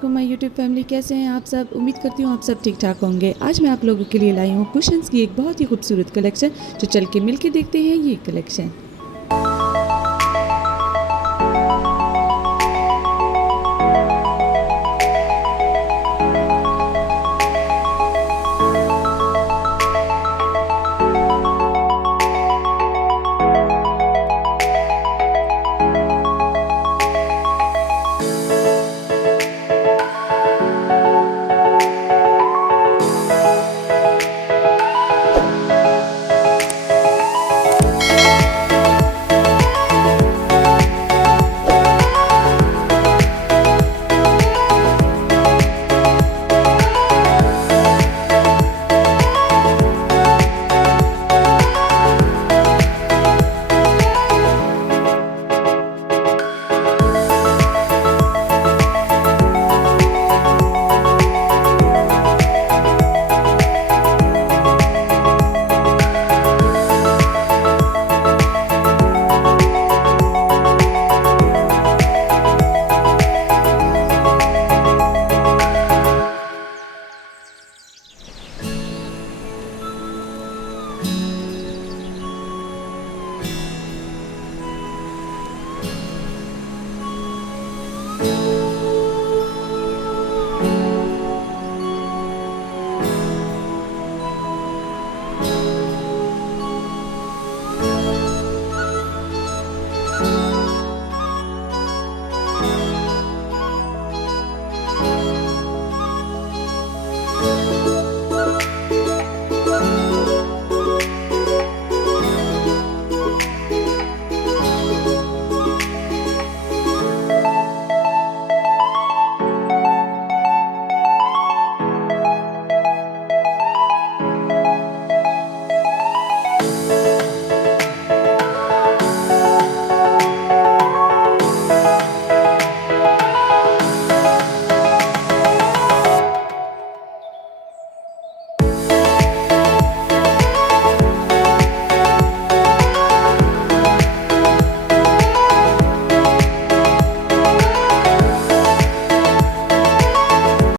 वालेकुम my YouTube family, कैसे हैं आप सब। उम्मीद करती हूँ आप सब ठीक ठाक होंगे। आज मैं आप लोगों के लिए लाई हूँ कुशन्स की एक बहुत ही खूबसूरत कलेक्शन, जो चल के मिल के देखते हैं ये कलेक्शन।